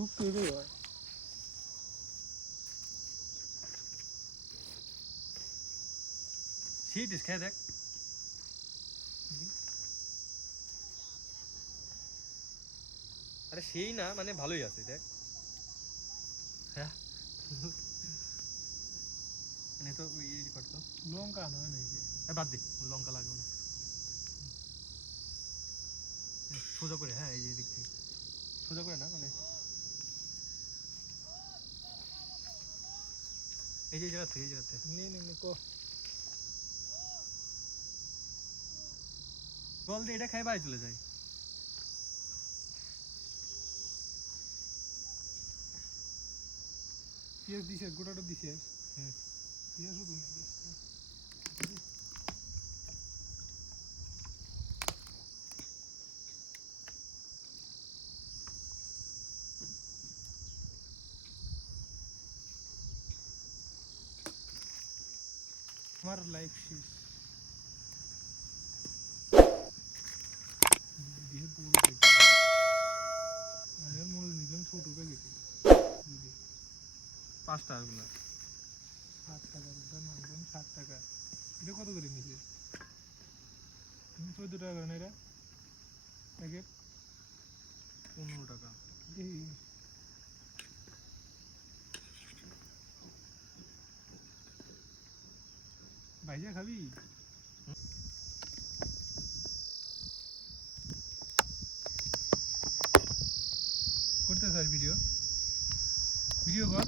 Soup তৈরি হয়। সেই টেস্ট খেয়ে দেখ। আরে সেই না, মানে ভালোই আছে দেখ। হ্যাঁ মানে তো ইয়ে করতো। লঙ্কা নয় নাকি? বাদ দে, লঙ্কা লাগবে না। সোজা করে, হ্যাঁ এই যে দিক থেকে সোজা করে না, মানে এই যে জায়গা থেকে, এই জায়গা থেকে নে কো জল দিয়ে এটা খাই বাড়ি চলে যায়। পেঁয়াজ দিছে, গোটাটা দিছে। হুম। পেঁয়াজ শুধু আমার লাইফ শেষ। দিয়ে পুরো প্যাকেট আমি মনে নিলাম ছোট প্যাকেট 5 টাকা গুলো। 7 টাকা দাম, 7 টাকা। এটা কত করে নিছে? 14 টাকা করে না এটা প্যাকেট? 15 টাকা। ভাইজা খাবি? করতে স্যার ভিডিও কর।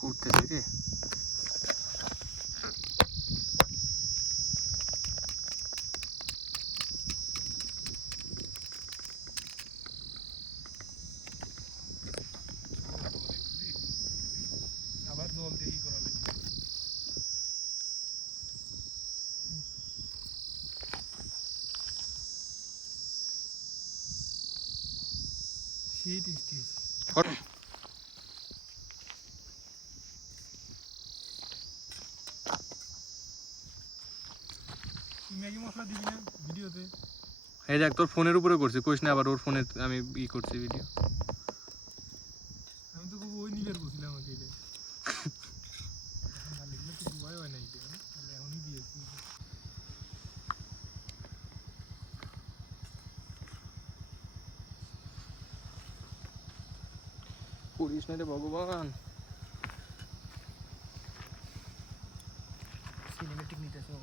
করতে রে আবার জল দিয়ে করা লাগবে। সেই টেস্টি ম্যাগি মশলা দিবি না ভিডিওতে? এই দেখ, তোর ফোনের উপরে করছি, কইস না আবার ওর ফোনে আমি ই করছি ভিডিও। আমি তো ওই নিবের বলছিলাম আমাকে এটা মালিকগুলো তো দুবাই হয় না এটা, তাহলে এখনই দিয়েছি। করিস না রে ভগবান। সিনেমেটিক নিতেছো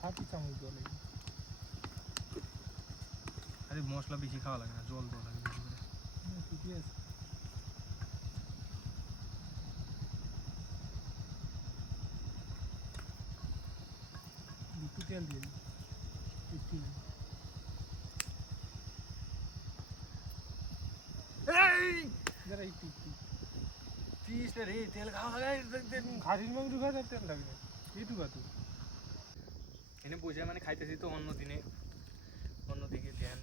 হাফ চামচ জল। আরে মশলা বেশি খাওয়া লাগে না, জল দেওয়া লাগে বেশি করে। ঠিকই আছে। একটু তেল দিয়ে একটু যারা একটু পিস রে তেল খাওয়া লাগে। খাসির মাংস খাওয়া তেল লাগে না এইটুকু তো এনে বুঝে মানে খাইতেছি তো অন্য দিনে অন্যদিকে ধ্যান।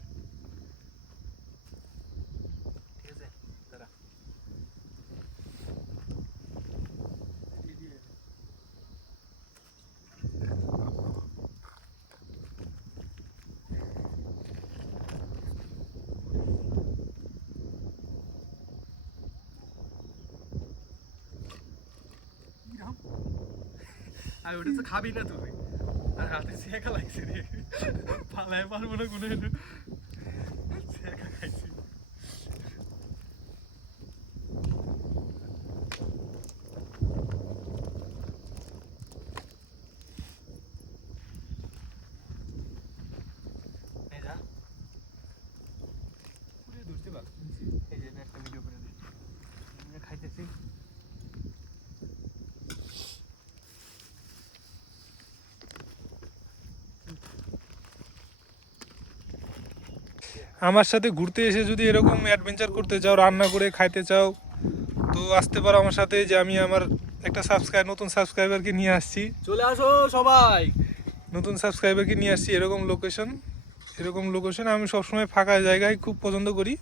ঠিক আছে দাদা। আর ওটা তো খাবি না তুই, আর হাতে শেখা লাগছে রে, পালায় পারবো না কোনো শেখা খাইছি। ধরতে পারো। এই যে একটা ভিডিও করে দিই, খাইতেছি। আমার সাথে ঘুরতে এসে যদি এরকম অ্যাডভেঞ্চার করতে চাও, রান্না করে খাইতে চাও, তো আসতে পারো আমার সাথে। যে আমি আমার একটা নতুন সাবস্ক্রাইবারকে নিয়ে আসছি। চলে আসো সবাই। নতুন সাবস্ক্রাইবারকে নিয়ে আসছি এরকম লোকেশন আমি সবসময় ফাঁকা জায়গায় খুব পছন্দ করি।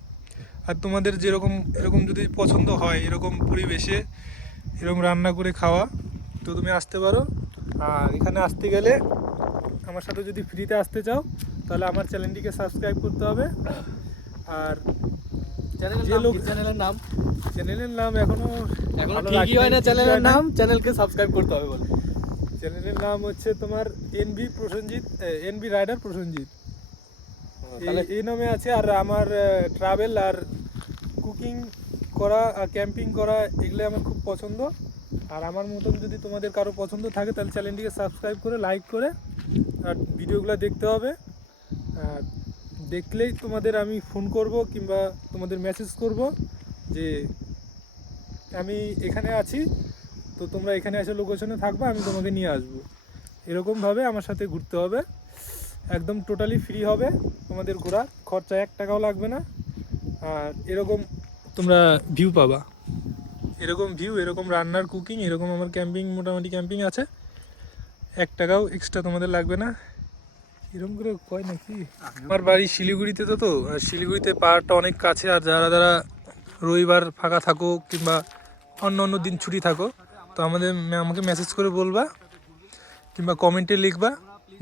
আর তোমাদের এরকম যদি পছন্দ হয় এরকম পরিবেশে এরকম রান্না করে খাওয়া, তো তুমি আসতে পারো। আর এখানে আসতে গেলে আমার সাথে যদি ফ্রিতে আসতে চাও তাহলে আমার চ্যানেলটিকে সাবস্ক্রাইব করতে হবে। আর চ্যানেলের যে নাম লোক কি? চ্যানেলের নাম চ্যানেলের নাম এখনো ভালো ঠিকই হয় না, রাখিনি, চ্যানেলের ঠিক হয় নাম নাই। চ্যানেলকে সাবস্ক্রাইব করতে হবে বলে। চ্যানেলের নাম হচ্ছে তোমার NB Prosenjit, NB rider Prosenjit, তাহলে এই নামে আছে। আর আমার ট্রাভেল আর কুকিং করা আর ক্যাম্পিং করা এগুলো আমার খুব পছন্দ। আর আমার মতন যদি তোমাদের কারো পছন্দ থাকে তাহলে চ্যানেলটিকে সাবস্ক্রাইব করে লাইক করে আর ভিডিওগুলো দেখতে হবে। আর দেখলেই তোমাদের আমি ফোন করব কিংবা তোমাদের মেসেজ করব যে আমি এখানে আছি, তো তোমরা এখানে এসে লোকেশনে থাকবে, আমি তোমাকে নিয়ে আসবো। এরকমভাবে আমার সাথে ঘুরতে হবে, একদম টোটালি ফ্রি হবে, তোমাদের ঘোরার খরচা 1 টাকাও লাগবে না। আর এরকম তোমরা ভিউ পাবা, এরকম ভিউ, এরকম রান্নার কুকিং, এরকম আমার ক্যাম্পিং, মোটামুটি ক্যাম্পিং আছে, 1 টাকাও এক্সট্রা তোমাদের লাগবে না। এরকম করে কয় নাকি। আমার বাড়ি শিলিগুড়িতে, তো আর শিলিগুড়িতে পাহাড়টা অনেক কাছে। আর যারা যারা রবিবার ফাঁকা থাকো কিংবা অন্য অন্য দিন ছুটি থাকো, তো আমাকে মেসেজ করে বলবা কিংবা কমেন্টে লিখবা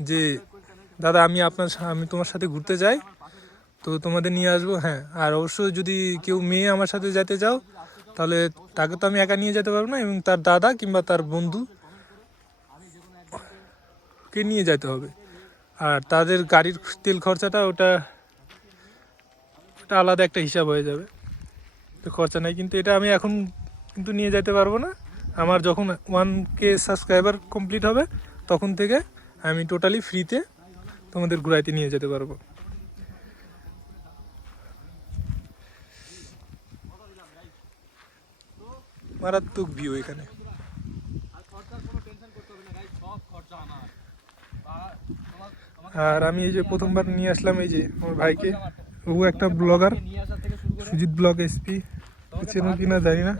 যে দাদা আমি তোমার সাথে ঘুরতে যাই, তো তোমাদের নিয়ে আসবো। হ্যাঁ, আর অবশ্যই যদি কেউ মেয়ে আমার সাথে যেতে চাও তাহলে তাকে তো আমি একা নিয়ে যেতে পারবো না, এবং তার দাদা কিংবা তার বন্ধুকে নিয়ে যেতে হবে। আর তাদের গাড়ির তেল খরচাটা ওটা আলাদা একটা হিসাব হয়ে যাবে, তো খরচা নেই। কিন্তু এটা আমি এখন কিন্তু নিয়ে যেতে পারবো না। আমার যখন 1K সাবস্ক্রাইবার কমপ্লিট হবে তখন থেকে আমি টোটালি ফ্রিতে তোমাদের ঘুরাইতে নিয়ে যেতে পারবো। মারাত্মক ভিউ এখানে। আর আমি এই যে প্রথমবার নিয়ে আসলাম এই যে আমার ভাইকে, ও একটা ব্লগার, সুজিত ব্লগ এসপি, চেনো কিনা জানি না।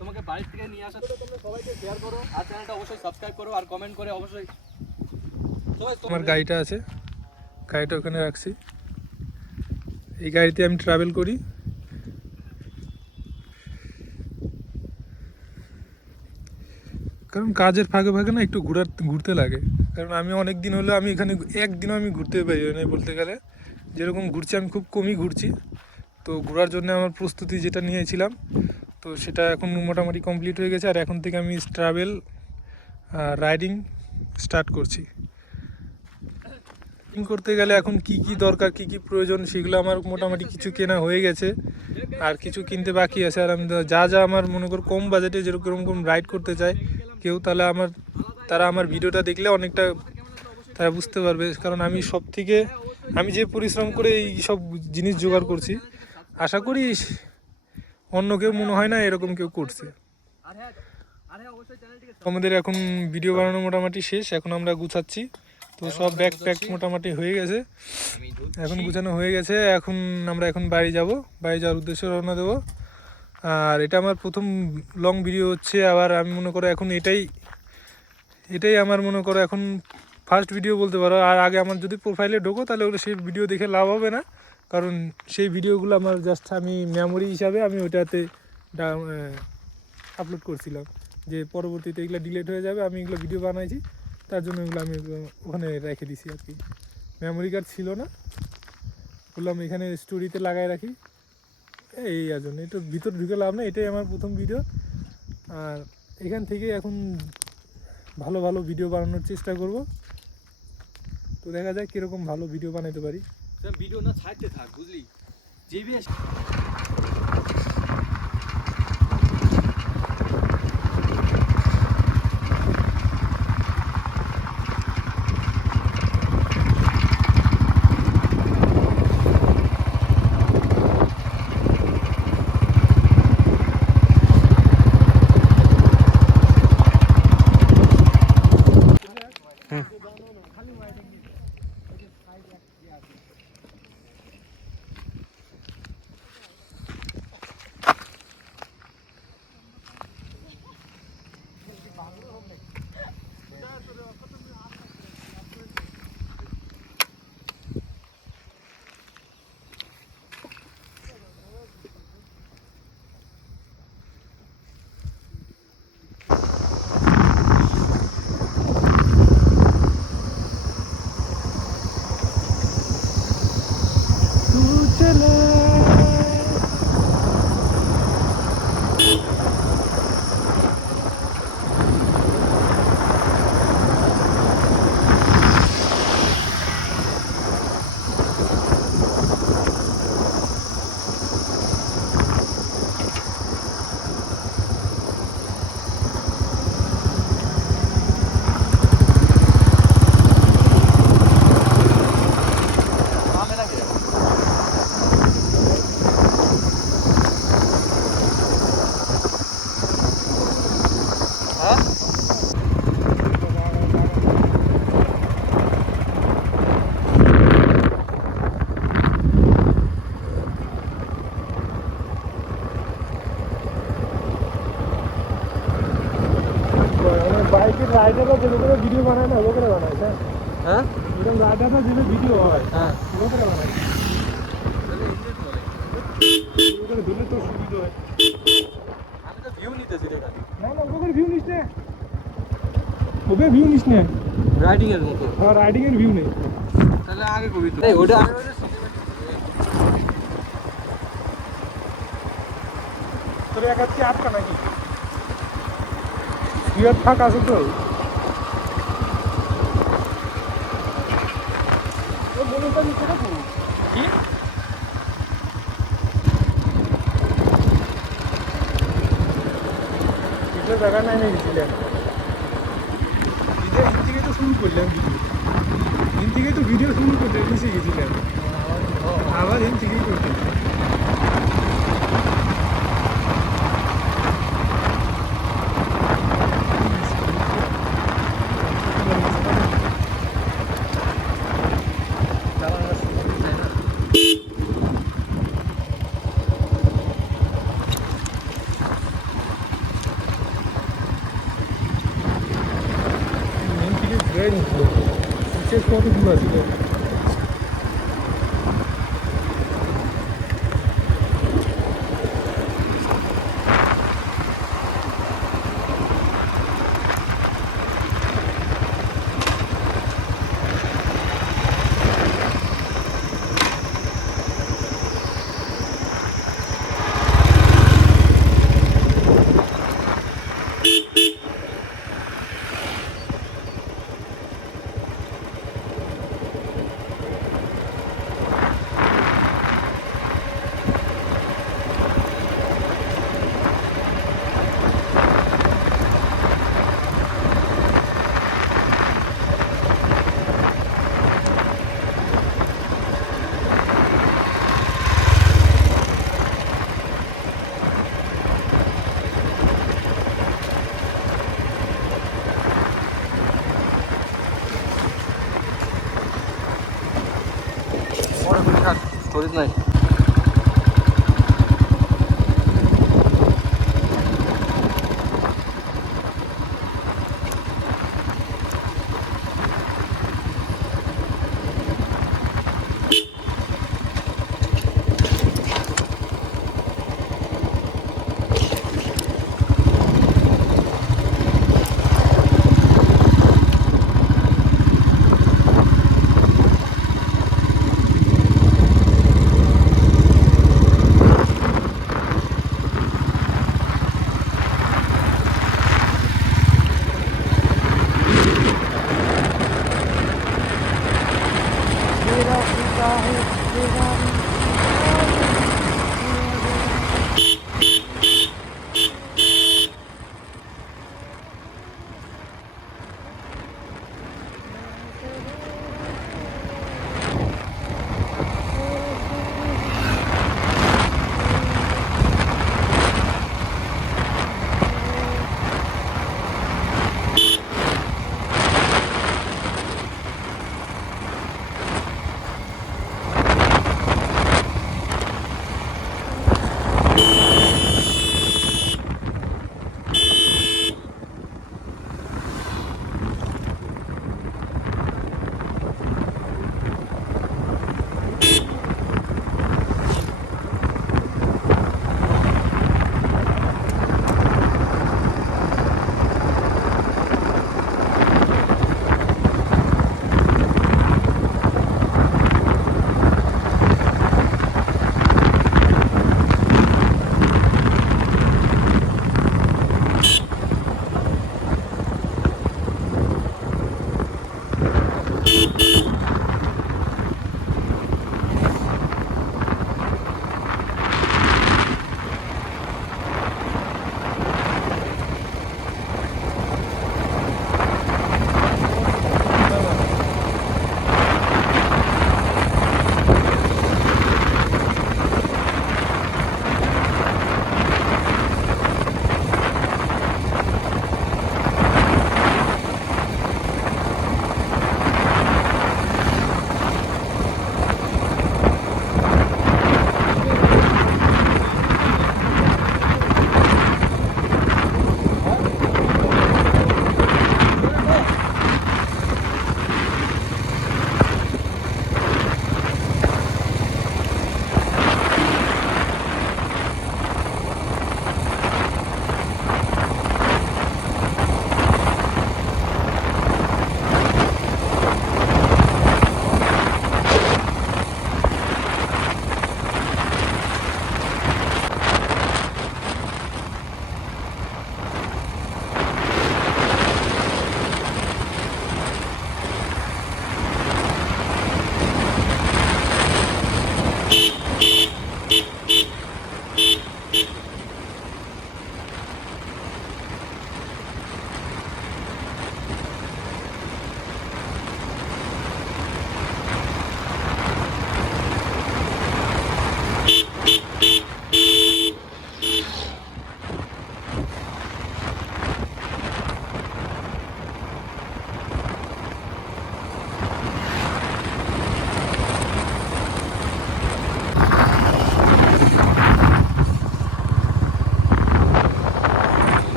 তোমাকে বাড়ি থেকে নিয়ে আসা, তোমরা সবাইকে শেয়ার করো আর চ্যানেলটা অবশ্যই সাবস্ক্রাইব করো আর কমেন্ট করে অবশ্যই আমার গাড়িটা আছে, গাড়িটা ওখানে রাখছি, এই গাড়িতে আমি ট্রাভেল করি। কারণ কাজের ফাঁকে ফাঁকে না একটু ঘুরতে লাগে। কারণ আমি অনেক দিন হলো আমি এখানে একদিনও আমি ঘুরতে পারি না বলতে গেলে। যেরকম ঘুরছি আমি খুব কমই ঘুরছি। তো ঘোরার জন্য আমার প্রস্তুতি যেটা নিয়েছিলাম, তো সেটা এখন মোটামুটি কমপ্লিট হয়ে গেছে। আর এখন থেকে আমি ট্রাভেল রাইডিং স্টার্ট করছি। করতে গেলে এখন কি কি দরকার, কি কি প্রয়োজন, সেগুলো আমার মোটামুটি কিছু কেনা হয়ে গেছে, আর কিছু কিনতে বাকি আছে। আর আমি যা যা আমার মনে কর কম বাজেটে যেরকম রাইড করতে চাই কেউ, তাহলে তারা আমার ভিডিওটা দেখলে অনেকটা তারা বুঝতে পারবে। কারণ আমি যে পরিশ্রম করে এই সব জিনিস জোগাড় করছি, আশা করি অন্য কেউ মনে হয় না এরকম কেউ করছে। আমাদের এখন ভিডিও বানানো মোটামুটি শেষ, এখন আমরা গুছাচ্ছি। তো সব ব্যাগ প্যাক মোটামুটি হয়ে গেছে, এখন গুছানো হয়ে গেছে। আমরা এখন বাড়ি যাওয়ার উদ্দেশ্যে রওনা দেবো। আর এটা আমার প্রথম লং ভিডিও হচ্ছে। আবার আমি মনে করো এখন এটাই আমার মনে করো এখন ফার্স্ট ভিডিও বলতে পারো। আর আগে আমার যদি প্রোফাইলে ঢোকো তাহলে ওগুলো সেই ভিডিও দেখে লাভ হবে না, কারণ সেই ভিডিওগুলো আমার জাস্ট আমি মেমোরি হিসাবে আমি ওইটাতে আপলোড করছিলাম, যে পরবর্তীতে এগুলো ডিলিট হয়ে যাবে। আমি এগুলো ভিডিও বানাইছি, তার জন্য এগুলো আমি ওখানে রেখে দিছি আর কি। মেমোরি কার্ড ছিল না, ওগুলো আমি এখানে স্টোরিতে লাগাই রাখি। এই জন্য একটু ভিতর ঢুকে লাভ না, এটাই আমার প্রথম ভিডিও। আর এখান থেকে এখন ভালো ভালো ভিডিও বানানোর চেষ্টা করব। তো দেখা যায় কীরকম ভালো ভিডিও বানাতে পারি। ভিডিও না ছাড়তে থাক, বুঝলি? যে বেশ বাইকের রাইডাররা যেগুলো করে ভিডিও বানায় না, ওগুলো করে বানায়, হ্যাঁ হ্যাঁ এরকম রাইডাররা যেগুলো ভিডিও হয় হ্যাঁ ওগুলো করে বানায়, তাহলে ইন্ডিয়ান বলে ওগুলো করে দিলে তোর সুবিধা হয়। আমি তো ভিউ নিতেছি রে খালি না না ওগুলো ভিউ নিস না, ওগুলো ভিউ নিস না, রাইডিং এর মতো রাইডিং এর ভিউ নেই। তাহলে আগে কবি তো ওটা তোর একাচ্ছি আটকা নাকি তুই আর থাক আছে তো বলুনটা নিচে রাখো কি পিছনে জায়গা নাই না গেছিলেন ইন থেকে তো শুরু করলাম ভিডিও, ইন থেকে তো ভিডিও শুরু করতে নিচে গেছিলেন আবার ইন থেকেই করতে ইন থেকে ঘুরে নিচ্ছিল শেষ কত দূর আছে স্টোরেজ নাই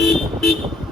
না।